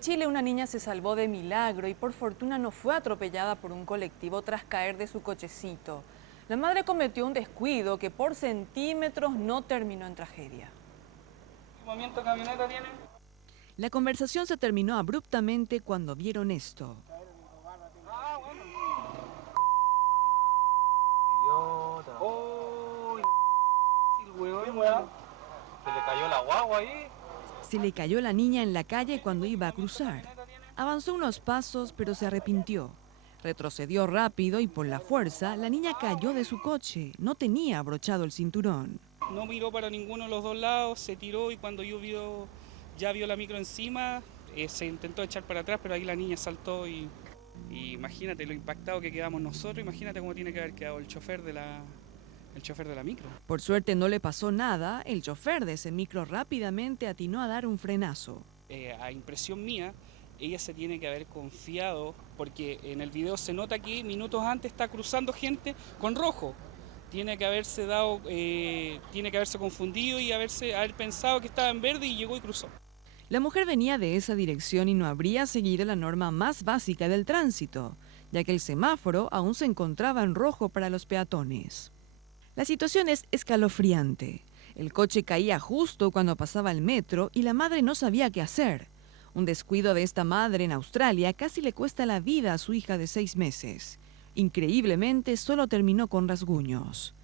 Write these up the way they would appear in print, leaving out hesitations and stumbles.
En Chile, una niña se salvó de milagro y por fortuna no fue atropellada por un colectivo tras caer de su cochecito. La madre cometió un descuido que por centímetros no terminó en tragedia. ¿Qué movimiento camioneta tiene? La conversación se terminó abruptamente cuando vieron esto. Ah, bueno. Idiota. Oh, el weón. Se le cayó la guagua ahí. Se le cayó la niña en la calle cuando iba a cruzar. Avanzó unos pasos, pero se arrepintió. Retrocedió rápido y por la fuerza, la niña cayó de su coche. No tenía abrochado el cinturón. No miró para ninguno de los dos lados, se tiró y cuando ya vio la micro encima, se intentó echar para atrás, pero ahí la niña saltó y imagínate lo impactado que quedamos nosotros, imagínate cómo tiene que haber quedado el chofer de la micro. Por suerte no le pasó nada. El chofer de ese micro rápidamente atinó a dar un frenazo. A impresión mía, ella se tiene que haber confiado, porque en el video se nota que minutos antes está cruzando gente con rojo. Tiene que haberse confundido y haber pensado que estaba en verde y llegó y cruzó. La mujer venía de esa dirección y no habría seguido la norma más básica del tránsito, ya que el semáforo aún se encontraba en rojo para los peatones. La situación es escalofriante. El coche caía justo cuando pasaba el metro y la madre no sabía qué hacer. Un descuido de esta madre en Australia casi le cuesta la vida a su hija de 6 meses. Increíblemente, solo terminó con rasguños.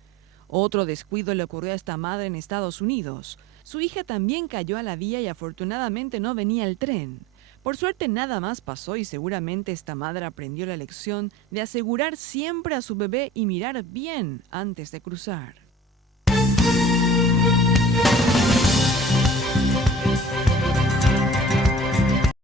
Otro descuido le ocurrió a esta madre en Estados Unidos. Su hija también cayó a la vía y afortunadamente no venía el tren. Por suerte nada más pasó y seguramente esta madre aprendió la lección de asegurar siempre a su bebé y mirar bien antes de cruzar.